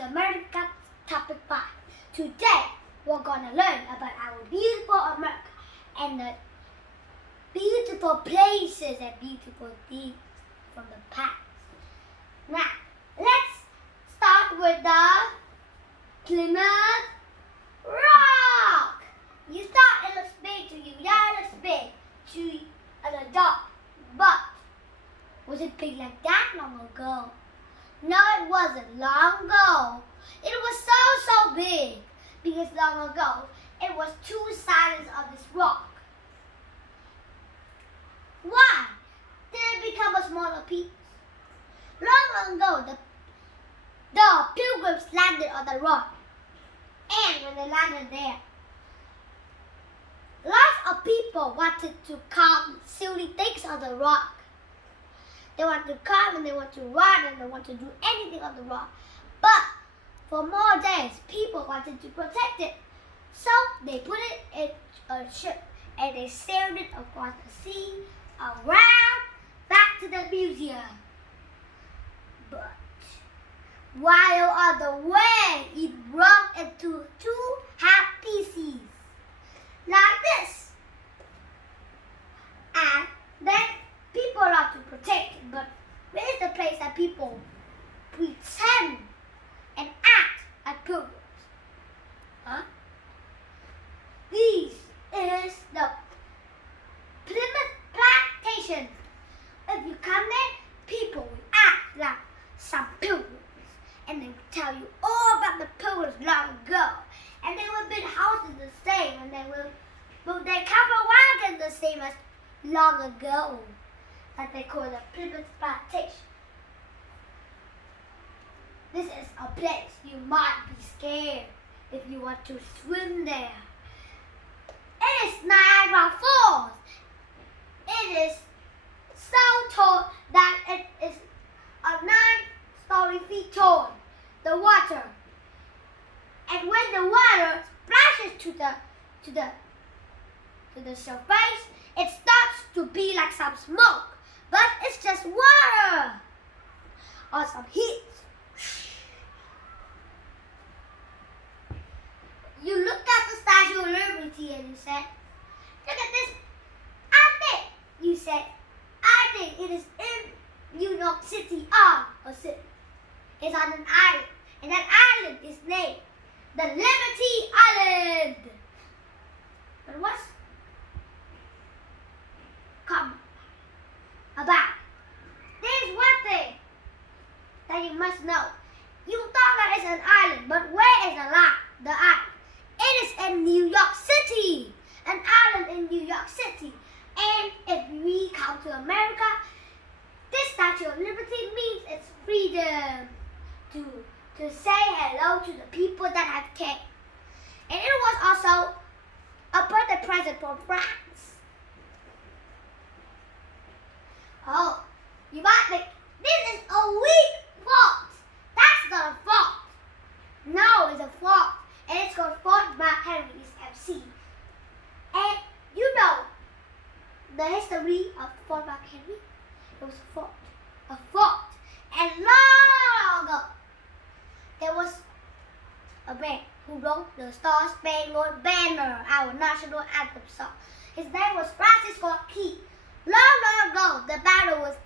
to America Topic 5. Today, we're gonna learn about our beautiful America and the beautiful places and beautiful things from the past. Now, let's start with the Plymouth Rock. You thought it looks big to you. Yeah, it looks big to an adult, but was it big like that long ago? No, it wasn't long ago. It was so big because long ago it was two sides of this rock. Why did it become a smaller piece? Long ago, the pilgrims landed on the rock, and when they landed there, lots of people wanted to carve silly things on the rock. They want to come and they want to run and they want to do anything on the rock. But for more days, people wanted to protect it. So they put it in a ship and they sailed it across the sea, around, back to the museum. But while on the way, it broke into two half pieces, like this. And then people love to protect it, but where is the place that people pretend and act like pilgrims? Huh? This is the Plymouth Plantation. If you come there, people will act like some pilgrims, and they will tell you all about the pilgrims long ago. And they will build houses the same, and they cover wagons the same as long ago. That they call the Plymouth Plantation. This is a place you might be scared if you want to swim there. It is Niagara Falls. It is so tall that it is a 9-story feet tall, the water. And when the water splashes to the surface, it starts to be like some smoke. But it's just water or some heat. You looked at the Statue of Liberty and you said, look at this. You said, I think it is in New York City or a city. It's on an island. And that island is named the Liberty Island. But what's come about? There's one thing that you must know. You thought that it's an island, but where is the island? It is in New York City, an island in New York City. And if we come to America, this Statue of Liberty means it's freedom to say hello to the people that have came. And it was also a birthday present from France. Oh, you might think, this is a weak fort. That's not a fort. No, it's a fort. And it's called Fort McHenry's MC. And you know the history of Fort McHenry? It was a fort. A fort. And long ago, there was a man who wrote the Star-Spangled Banner, our national anthem song. His name was Francis Scott Key. Long ago, the battle was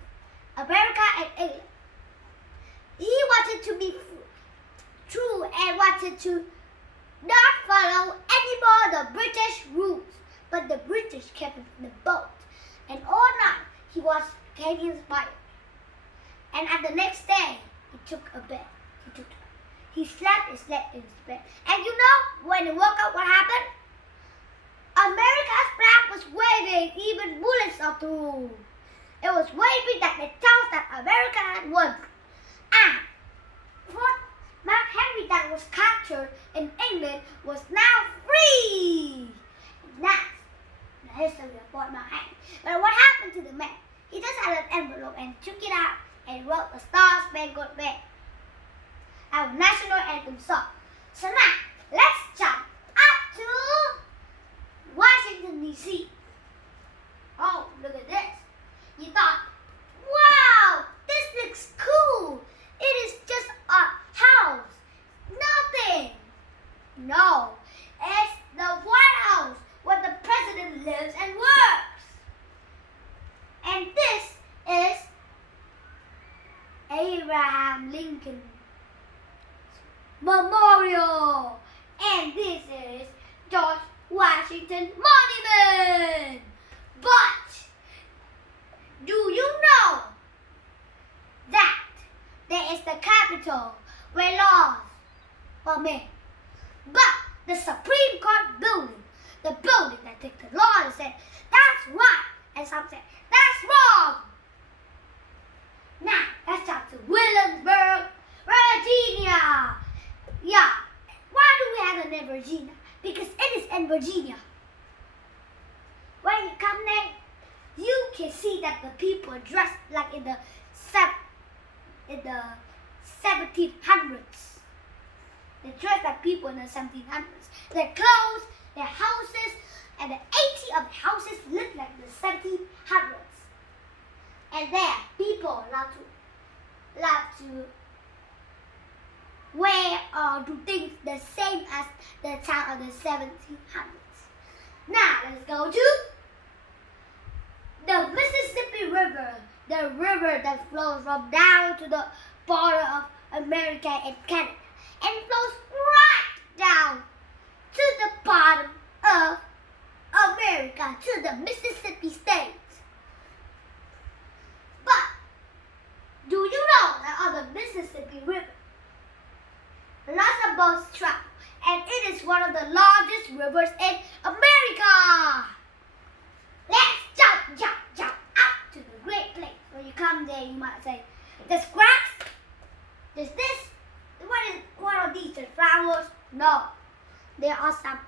America and England. He wanted to be true and wanted to not follow anymore the British rules. But the British kept him in the boat. And all night, he was getting inspired. And at the next day, he took a bed. He slept and slept in his bed. And you know, when he woke up, what happened? America's flag was waving, even bullets are through. It was waving that it tells that America had won. And Fort McHenry that was captured in England was now free. And that's the history of Fort McHenry. But what happened to the man? He just had an envelope and took it out and wrote the Star-Spangled Banner, our national anthem song. So now, let's jump up to Washington, D.C. Oh, look at this. You thought, wow, this looks cool. It is just a house. Memorial. And this is George Washington Monument. But do you know that there is the Capitol where laws were made? But the Supreme Court building, the building that took the law and said, that's right, and some said, that's wrong. Now, let's talk to Williamsburg, Virginia. Yeah, why do we have the name Virginia? Because it is in Virginia. When you come there, you can see that the people dressed like in the 1700s. They dressed like people in the 1700s. Their clothes, their houses, and the 80 of the houses look like the 1700s. And there, people love to wear or do things the same as the time of the 1700s. Now, let's go to the Mississippi River, the river that flows from down to the border of America and Canada, and flows right down to the bottom of America, to the Mississippi State. But do you know that on the Mississippi River, lots of boats travel, and it is one of the largest rivers in America. Let's jump up to the Great Plains. When you come there, you might say, there's grass, there's this. What is one of these? The flowers? No. There are some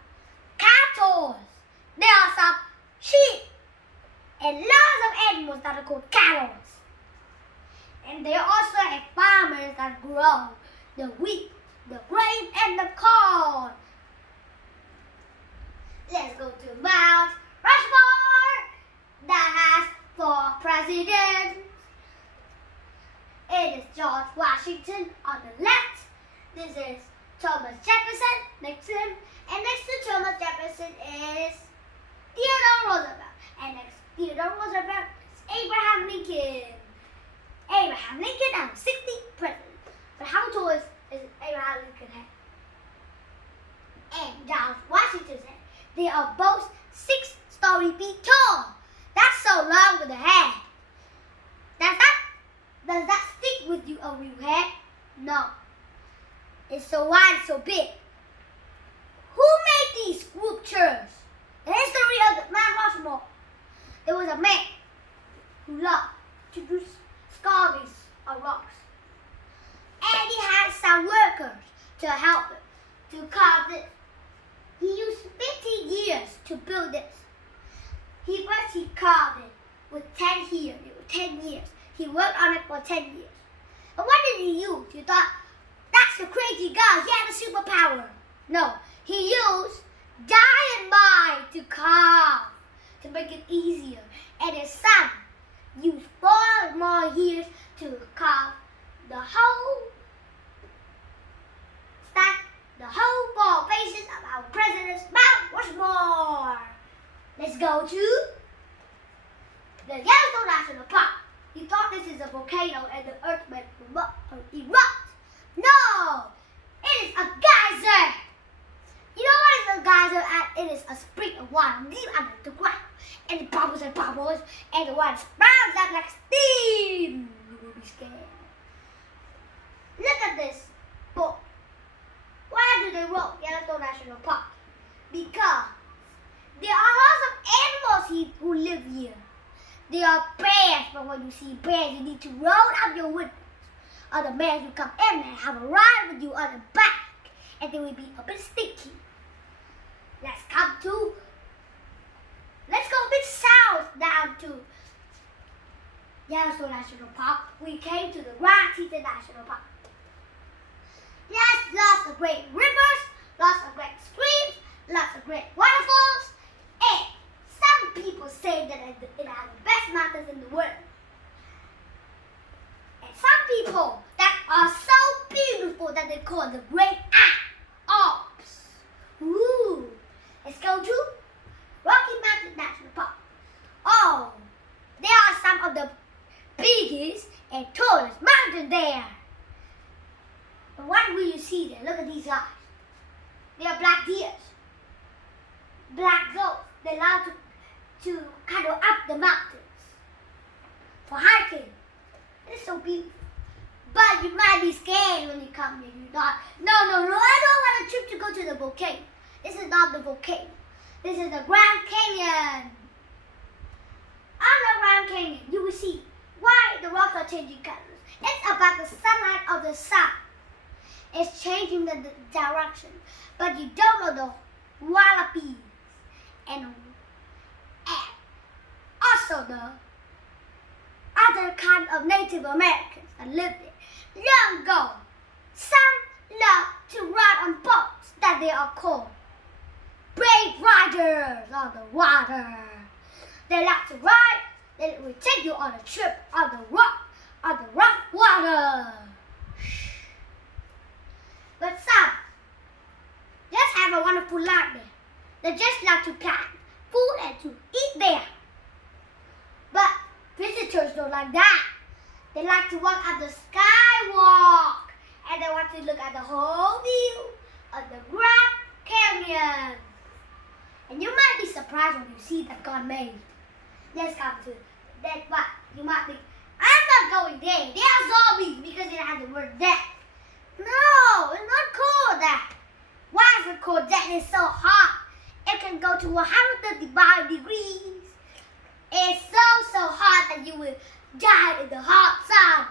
cattle. There are some sheep. And lots of animals that are called cattle. And there also have farmers that grow the wheat, the grain, and the corn. Let's go to Mount Rushmore that has 4 presidents. It is George Washington on the left. This is Thomas Jefferson next to him. And next to Thomas Jefferson is Theodore Roosevelt. And next to Theodore Roosevelt is Abraham Lincoln. Abraham Lincoln, I'm 60th president. But how tall is Abraham Lincoln head? And George Washington's head. They are both 6 feet tall. That's so long with the head. Does that stick with you over your head? No. It's so wide, so big. Who made these sculptures? The history of the Mount Rushmore. There was a man who loved to do carvings of rocks. And he had some workers to help him to carve this. He used 15 years to build this. He carved it with 10 years. It was 10 years. He worked on it for 10 years. And what did he use? You thought, that's a crazy guy. He had a superpower. No, he used dynamite to carve, to make it easier. And his son used 4 more years to carve the whole 4 faces of our president's Mount Rushmore. Let's go to the Yellowstone National Park. You thought this is a volcano and the earth might erupt. No! It is a geyser! You know what is a geyser? It is a spring of water deep under the ground. And it bubbles and bubbles, and the water sprouts out like steam. You will be scared. Look at this book. Why do they wrote Yellowstone National Park? Because there are lots of animals who live here. There are bears, but when you see bears, you need to roll up your windows. Other bears will come in and have a ride with you on the back, and they will be a bit sticky. Let's go a bit south down to Yellowstone National Park. We came to the Grand Teton National Park. Yes, lots of great rivers, lots of great streams, lots of great waterfalls, and some people say that it has the best mountains in the world. And some people that are so beautiful that they call the Great Alps. Ooh, let's go to Rocky Mountain National Park. Oh, there are some of the biggest and tallest mountains there. But what we will you see them? Look at these guys. They are black deers. Black goats. They love to cuddle up the mountains for hiking. It's so beautiful. But you might be scared when you come here. You thought, no, I don't want a trip to go to the volcano. This is not the volcano. This is the Grand Canyon. On the Grand Canyon, you will see why the rocks are changing colors. It's about the sunlight of the sun. It's changing the direction. But you don't know the wallabies and also the other kind of Native Americans that live there. Long ago, some love to ride on boats that they are called brave riders on the water. They like to ride. They will take you on a trip on the rough water. But some just have a wonderful life there. They just like to plant food and to eat there. But visitors don't like that. They like to walk up the skywalk and they want to look at the whole view of the Grand Canyon. And you might be surprised when you see that God made. Let's come to that, but you might think, I'm not going there. They are zombies because it has the word death. No, it's not called that. Why is it called death? It's so hot. It can go to 135 degrees. It's so hot that you will die in the hot sun.